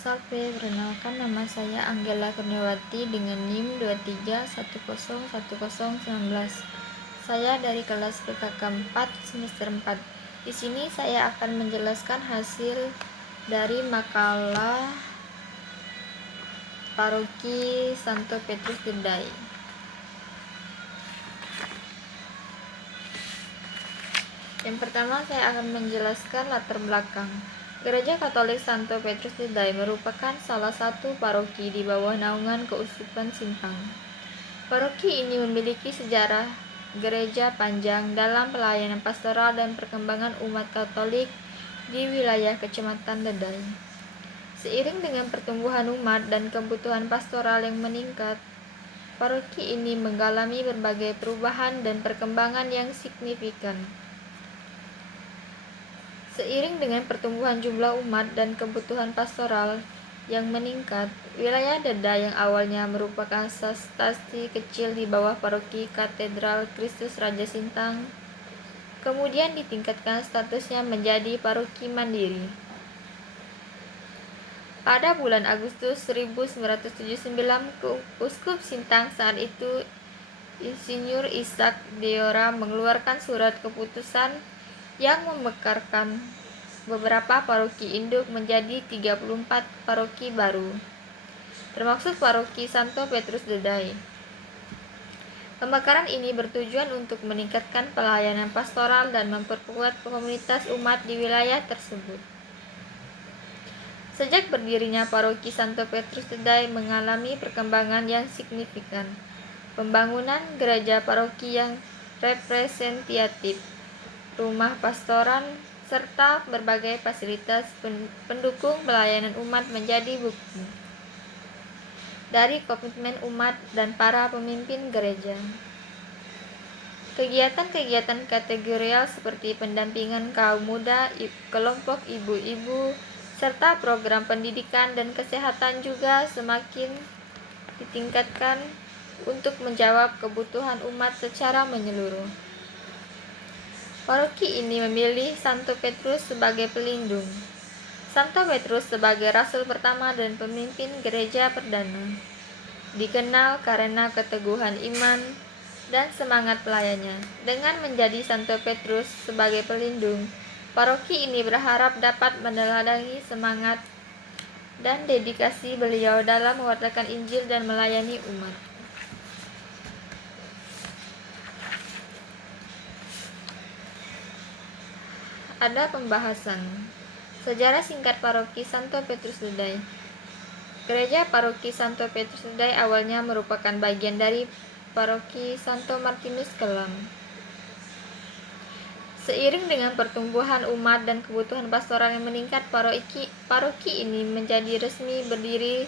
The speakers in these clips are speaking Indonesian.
Salve, perkenalkan nama saya Anggela Kurniawati dengan NIM 23101019. Saya dari kelas PKK 4 semester 4. Di sini saya akan menjelaskan hasil dari makalah Paroki Santo Petrus Dedai. Yang pertama, saya akan menjelaskan latar belakang. Gereja Katolik Santo Petrus Dedai merupakan salah satu paroki di bawah naungan Keuskupan Sintang. Paroki ini memiliki sejarah gereja panjang dalam pelayanan pastoral dan perkembangan umat Katolik di wilayah Kecamatan Dedai. Seiring dengan pertumbuhan umat dan kebutuhan pastoral yang meningkat, paroki ini mengalami berbagai perubahan dan perkembangan yang signifikan. Seiring dengan pertumbuhan jumlah umat dan kebutuhan pastoral yang meningkat, wilayah Dedai yang awalnya merupakan stasi kecil di bawah paroki Katedral Kristus Raja Sintang, kemudian ditingkatkan statusnya menjadi paroki mandiri. Pada bulan Agustus 1979, Uskup Sintang saat itu Insinyur Ishak Deora mengeluarkan surat keputusan yang memekarkan beberapa paroki induk menjadi 34 paroki baru, termasuk paroki Santo Petrus Dedai. Pemekaran ini bertujuan untuk meningkatkan pelayanan pastoral dan memperkuat komunitas umat di wilayah tersebut. Sejak berdirinya paroki Santo Petrus Dedai mengalami perkembangan yang signifikan. Pembangunan gereja paroki yang representatif, rumah pastoran, serta berbagai fasilitas pendukung pelayanan umat menjadi bukti dari komitmen umat dan para pemimpin gereja. Kegiatan-kegiatan kategorial seperti pendampingan kaum muda, kelompok ibu-ibu, serta program pendidikan dan kesehatan juga semakin ditingkatkan untuk menjawab kebutuhan umat secara menyeluruh. Paroki ini memilih Santo Petrus sebagai pelindung, Santo Petrus sebagai rasul pertama dan pemimpin gereja perdana. Dikenal karena keteguhan iman dan semangat pelayannya. Dengan menjadi Santo Petrus sebagai pelindung, paroki ini berharap dapat meneladani semangat dan dedikasi beliau dalam mewartakan Injil dan melayani umat. Ada pembahasan sejarah singkat paroki Santo Petrus Dedai. Gereja paroki Santo Petrus Dedai awalnya merupakan bagian dari paroki Santo Martinus Kelam. Seiring dengan pertumbuhan umat dan kebutuhan pastoral yang meningkat, paroki ini menjadi resmi berdiri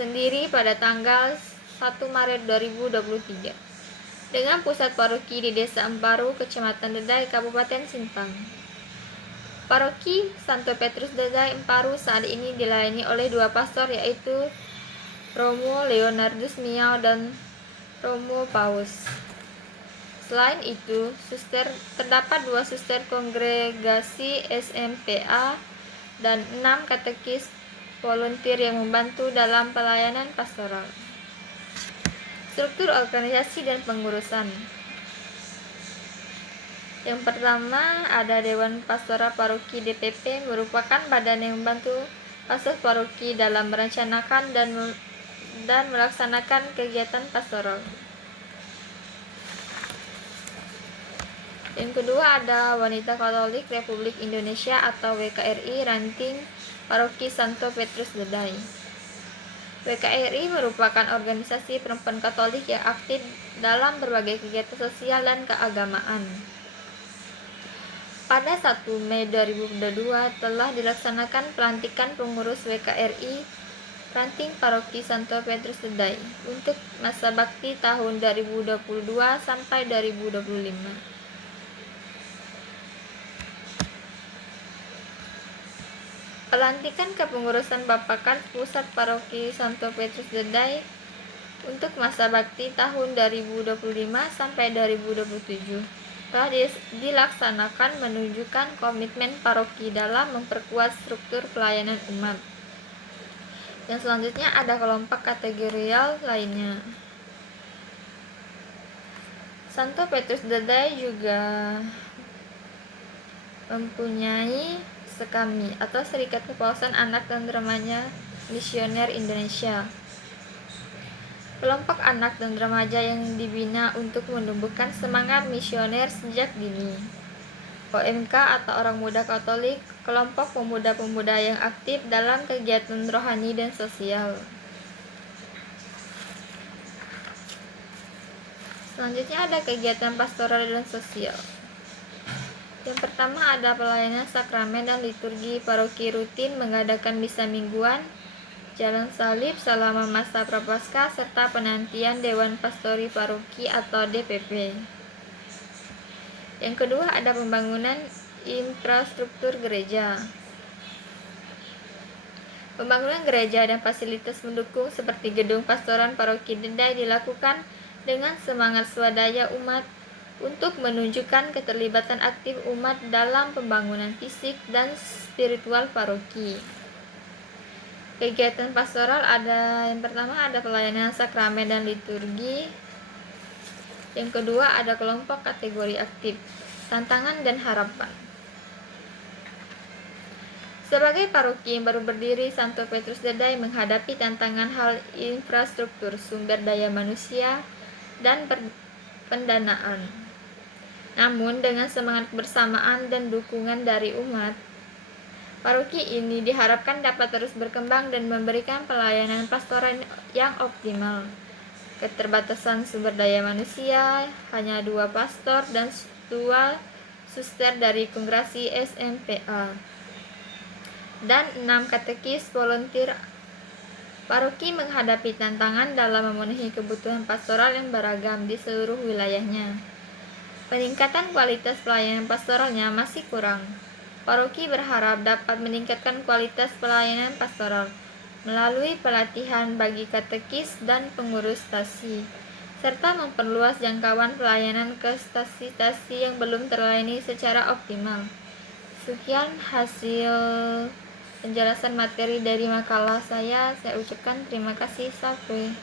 sendiri pada tanggal 1 Maret 2023. Dengan pusat paroki di Desa Emparu, Kecamatan Dedai, Kabupaten Sintang. Paroki Santo Petrus Dedai Emparu saat ini dilayani oleh dua pastor, yaitu Romo Leonardus Miao dan Romo Paus. Selain itu, terdapat 2 suster kongregasi SMPA dan 6 katekis volunteer yang membantu dalam pelayanan pastoral. Struktur organisasi dan pengurusan. Yang pertama, ada Dewan Pastoral Paroki DPP, merupakan badan yang membantu pastor paroki dalam merencanakan dan melaksanakan kegiatan pastoral. Yang kedua, ada Wanita Katolik Republik Indonesia atau WKRI Ranting Paroki Santo Petrus Dedai. WKRI merupakan organisasi perempuan Katolik yang aktif dalam berbagai kegiatan sosial dan keagamaan. Pada 1 Mei 2022 telah dilaksanakan pelantikan pengurus WKRI Ranting Paroki Santo Petrus Dedai untuk masa bakti tahun 2022 sampai 2025. Pelantikan kepengurusan Bapakan Pusat Paroki Santo Petrus Dedai untuk masa bakti tahun 2025 sampai 2027 dilaksanakan menunjukkan komitmen paroki dalam memperkuat struktur pelayanan umat. Yang selanjutnya ada kelompok kategorial lainnya. Santo Petrus Dadai juga mempunyai SEKAMI atau Serikat Kepausan Anak dan Remaja Misioner Indonesia. Kelompok anak dan remaja yang dibina untuk menumbuhkan semangat misioner sejak dini. OMK atau Orang Muda Katolik, kelompok pemuda-pemuda yang aktif dalam kegiatan rohani dan sosial. Selanjutnya ada kegiatan pastoral dan sosial. Yang pertama ada pelayanan sakramen dan liturgi. Paroki rutin mengadakan misa mingguan, jalan salib selama masa prapaskah, serta penantian Dewan Pastori Paroki atau DPP. Yang kedua ada pembangunan infrastruktur gereja. Pembangunan gereja dan fasilitas mendukung seperti gedung pastoran Paroki Dadai dilakukan dengan semangat swadaya umat untuk menunjukkan keterlibatan aktif umat dalam pembangunan fisik dan spiritual paroki. Kegiatan pastoral ada yang pertama ada pelayanan sakramen dan liturgi. Yang kedua ada kelompok kategori aktif, tantangan dan harapan. Sebagai paroki yang baru berdiri, Santo Petrus Dadai menghadapi tantangan hal infrastruktur, sumber daya manusia, dan pendanaan. Namun dengan semangat kebersamaan dan dukungan dari umat, paroki ini diharapkan dapat terus berkembang dan memberikan pelayanan pastoral yang optimal. Keterbatasan sumber daya manusia, hanya 2 pastor dan 2 suster dari Kongregasi SMPA, dan 6 katekis volunteer. Paroki menghadapi tantangan dalam memenuhi kebutuhan pastoral yang beragam di seluruh wilayahnya. Peningkatan kualitas pelayanan pastoralnya masih kurang. Paroki berharap dapat meningkatkan kualitas pelayanan pastoral melalui pelatihan bagi katekis dan pengurus stasi, serta memperluas jangkauan pelayanan ke stasi-stasi yang belum terlayani secara optimal. Sekian hasil penjelasan materi dari makalah saya ucapkan terima kasih. Sampai